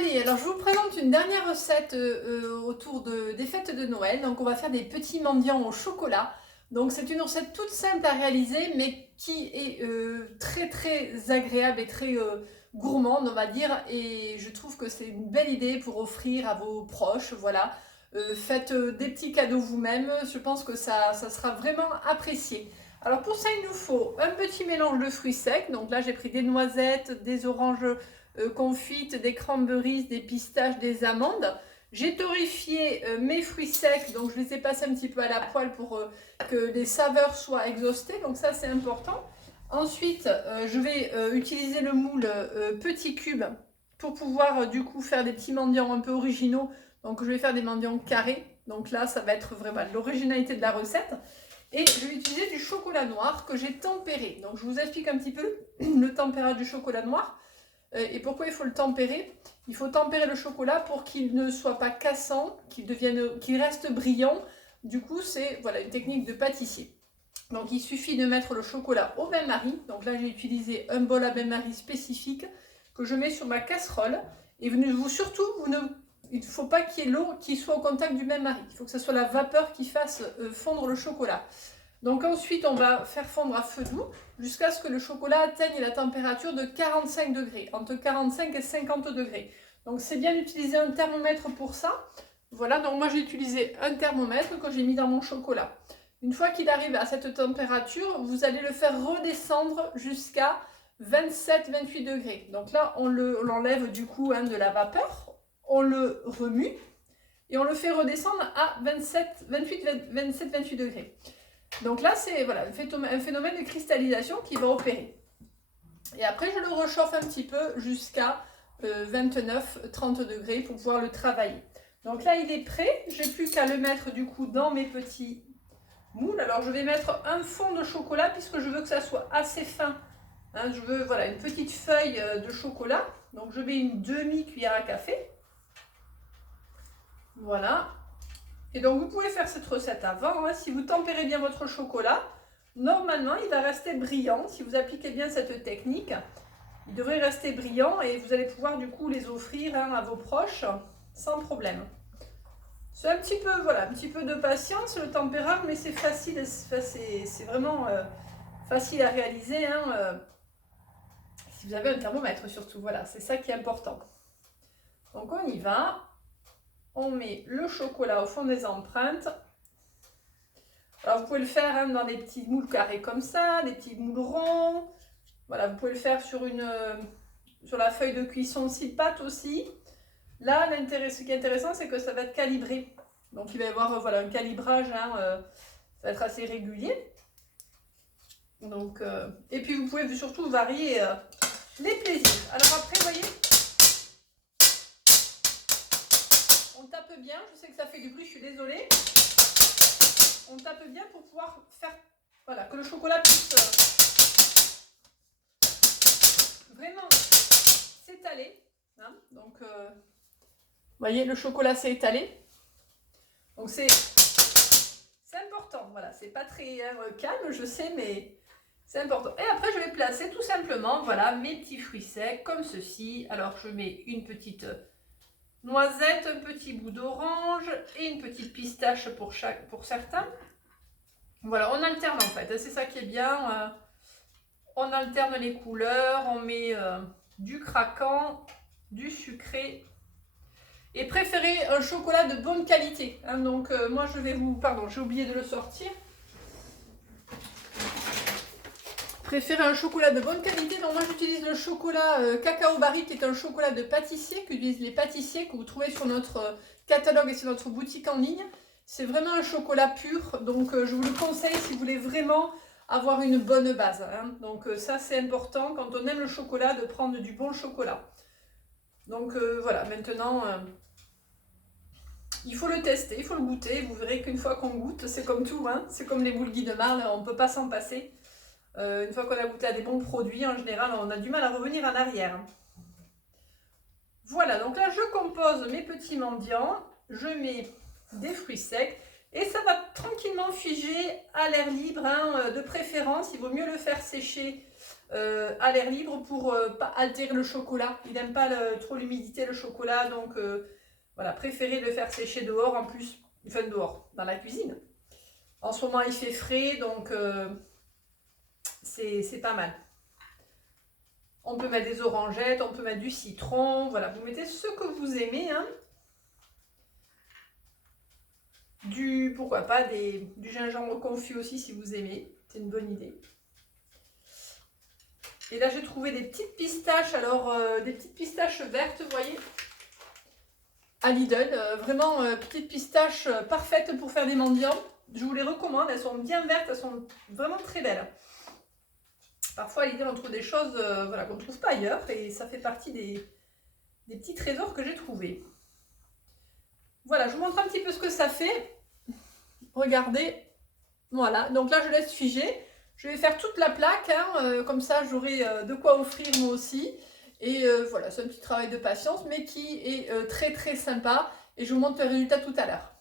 Allez, alors je vous présente une dernière recette autour des fêtes de Noël. Donc on va faire des petits mendiants au chocolat. Donc c'est une recette toute simple à réaliser mais qui est très agréable et très gourmande on va dire. Et je trouve que c'est une belle idée pour offrir à vos proches. Voilà, faites des petits cadeaux vous-même. Je pense que ça sera vraiment apprécié. Alors pour ça il nous faut un petit mélange de fruits secs. Donc là j'ai pris des noisettes, des oranges confites, des cranberries, des pistaches, des amandes. J'ai torréfié mes fruits secs, donc je les ai passés un petit peu à la poêle pour que les saveurs soient exhaustées, donc ça c'est important. Ensuite, je vais utiliser le moule petit cube pour pouvoir du coup faire des petits mendiants un peu originaux. Donc je vais faire des mendiants carrés, donc là ça va être vraiment l'originalité de la recette. Et je vais utiliser du chocolat noir que j'ai tempéré. Donc je vous explique un petit peu le températ du chocolat noir. Et pourquoi il faut le tempérer? Il faut tempérer le chocolat pour qu'il ne soit pas cassant, qu'il reste brillant. Du coup, c'est voilà, une technique de pâtissier. Donc il suffit de mettre le chocolat au bain-marie. Donc là, j'ai utilisé un bol à bain-marie spécifique que je mets sur ma casserole. Et surtout, il ne faut pas qu'il y ait l'eau qui soit au contact du bain-marie. Il faut que ce soit la vapeur qui fasse fondre le chocolat. Donc ensuite, on va faire fondre à feu doux jusqu'à ce que le chocolat atteigne la température de 45 degrés, entre 45 et 50 degrés. Donc c'est bien d'utiliser un thermomètre pour ça. Voilà, donc moi j'ai utilisé un thermomètre que j'ai mis dans mon chocolat. Une fois qu'il arrive à cette température, vous allez le faire redescendre jusqu'à 27-28 degrés. Donc là, on l'enlève du coup de la vapeur, on le remue et on le fait redescendre à 27-28 degrés. Donc là, c'est voilà, un phénomène de cristallisation qui va opérer. Et après, je le réchauffe un petit peu jusqu'à 29-30 degrés pour pouvoir le travailler. Donc là, il est prêt. Je n'ai plus qu'à le mettre du coup dans mes petits moules. Alors, je vais mettre un fond de chocolat puisque je veux que ça soit assez fin. Hein, je veux voilà, une petite feuille de chocolat. Donc, je mets une demi-cuillère à café. Voilà. Et donc, vous pouvez faire cette recette avant. Hein. Si vous tempérez bien votre chocolat, normalement, il va rester brillant. Si vous appliquez bien cette technique, il devrait rester brillant et vous allez pouvoir du coup les offrir à vos proches sans problème. C'est un petit peu, voilà, un petit peu de patience, le tempérage, mais c'est facile, c'est vraiment facile à réaliser. Si vous avez un thermomètre surtout, voilà, c'est ça qui est important. Donc, on y va. On met le chocolat au fond des empreintes. Alors vous pouvez le faire dans des petits moules carrés comme ça, des petits moules ronds. Voilà, vous pouvez le faire sur la feuille de cuisson 6 pâtes aussi. Là, ce qui est intéressant, c'est que ça va être calibré. Donc il va y avoir voilà, un calibrage, ça va être assez régulier. Donc, et puis vous pouvez surtout varier les plaisirs. Alors après, vous voyez, on tape bien, je sais que ça fait du bruit, je suis désolée. On tape bien pour pouvoir faire, voilà, que le chocolat puisse vraiment s'étaler. Hein. Donc, vous voyez, le chocolat s'est étalé. Donc, c'est important. Voilà, c'est pas très calme, je sais, mais c'est important. Et après, je vais placer tout simplement, voilà, mes petits fruits secs comme ceci. Alors, je mets une petite noisette, un petit bout d'orange et une petite pistache pour certains. Voilà, on alterne en fait, c'est ça qui est bien. On alterne les couleurs, on met du craquant, du sucré. Et préférez un chocolat de bonne qualité. Hein, donc moi je vais pardon, j'ai oublié de le sortir. Préférez un chocolat de bonne qualité. Donc moi j'utilise le chocolat Cacao Barry qui est un chocolat de pâtissier qu'utilisent les pâtissiers que vous trouvez sur notre catalogue et sur notre boutique en ligne. C'est vraiment un chocolat pur, donc je vous le conseille si vous voulez vraiment avoir une bonne base. Hein. Donc ça c'est important quand on aime le chocolat de prendre du bon chocolat. Donc voilà, maintenant il faut le tester, il faut le goûter. Vous verrez qu'une fois qu'on goûte, c'est comme tout, hein. C'est comme les boules de marle, on ne peut pas s'en passer. Une fois qu'on a goûté à des bons produits, en général, on a du mal à revenir en arrière. Voilà, donc là je compose mes petits mendiants, je mets des fruits secs et ça va tranquillement figer à l'air libre, hein, de préférence. Il vaut mieux le faire sécher à l'air libre pour pas altérer le chocolat. Il n'aime pas trop l'humidité, le chocolat, donc voilà, préférez le faire sécher dehors en plus, enfin dehors, dans la cuisine. En ce moment il fait frais, donc c'est pas mal. On peut mettre des orangettes, on peut mettre du citron, voilà, vous mettez ce que vous aimez, hein. Pourquoi pas, du gingembre confit aussi si vous aimez, c'est une bonne idée. Et là j'ai trouvé des petites pistaches, alors des petites pistaches vertes, vous voyez, à Lidl, vraiment petites pistaches parfaites pour faire des mendiants. Je vous les recommande, elles sont bien vertes, elles sont vraiment très belles. Parfois à Lidl on trouve des choses voilà, qu'on ne trouve pas ailleurs et ça fait partie des petits trésors que j'ai trouvés. Voilà, je vous montre un petit peu ce que ça fait. Regardez, voilà, donc là je laisse figer. Je vais faire toute la plaque, hein, comme ça j'aurai de quoi offrir moi aussi. Et voilà, c'est un petit travail de patience, mais qui est très très sympa. Et je vous montre le résultat tout à l'heure.